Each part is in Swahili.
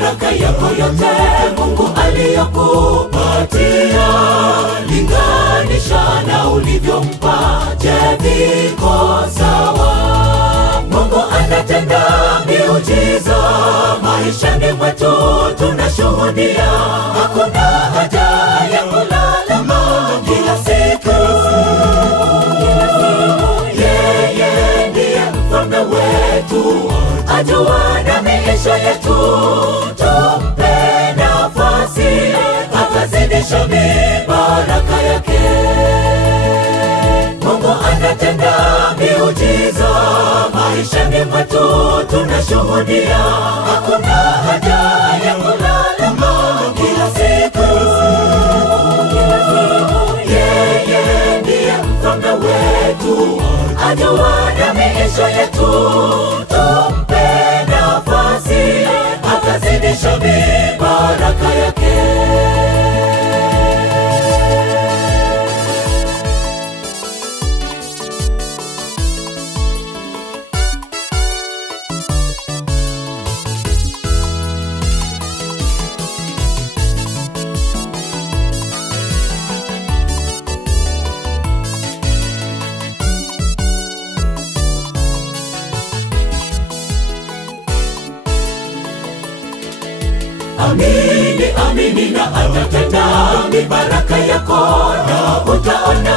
baraka yako yote Mungu aliyokupatia, linganisha na ulivyompa, je, viko sawa? Mungu anatenda miujiza maishani mwetu, tunashuhudia. Hakuna haja ya kulalama kila siku, yeye ndiye mfalme wetu, ajua na maisha yetu. Tumpe nafasi akazidisha baraka yake. Mungu anatenda miujiza maishani mwetu, tunashuhudia. Hakuna haja ya kulalama kila siku, yeye ndiye mfalme wetu, ajua na maisha yetu. Tumpe nafasi akazidisha baraka yake. Amini, amini na atatenda baraka yako, na utaona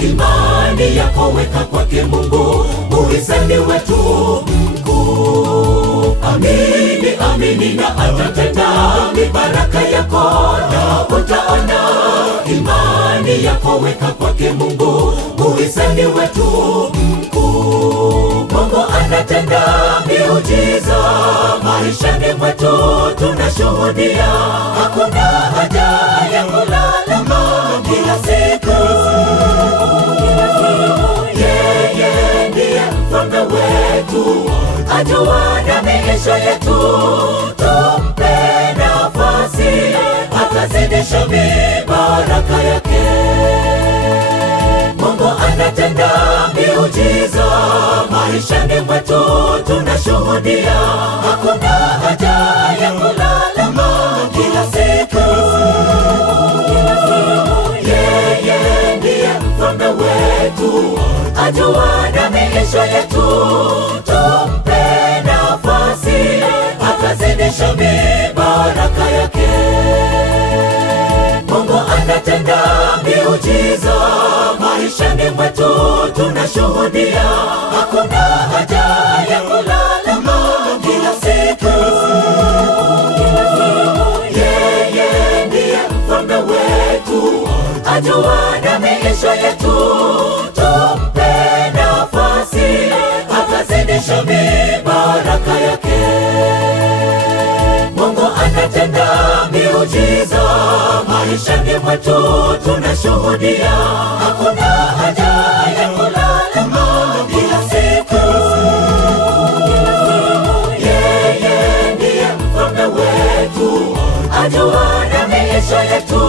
imani yako. Weka kwake Mungu, muhisani wetu mkuu. Amini, amini na atatenda baraka yako, na utaona imani yako. Weka kwake Mungu, muhisani wetu mkuu. Mungu anatenda miujiza maishani mwetu, tunashuhudia. Hakuna haja ya kulalama kila siku, yeye ndiye mfalme wetu, ajua na maisha yetu. Tumpe nafasi akazidisha baraka yake. Mungu anatenda miujiza maishani mwetu, tunashuhudia. Hakuna haja ya kulalama kila siku, yeye ndiye mfalme wetu, ajua na maisha yetu. Tumpe nafasi akazidisha baraka yake. Mungu anatenda miujiza maishani mwetu, tunashuhudia. Hakuna haja ya kulalama kila siku, yeye ndiye mfalme wetu, ajua na maisha yetu. Tumpe nafasi akazidisha baraka yake. Mungu anatenda miujiza maishani mwetu, tunashuhudia. Hakuna haja ya kulalama kila siku, yeye ndiye mfalme wetu, ajua na maisha yetu.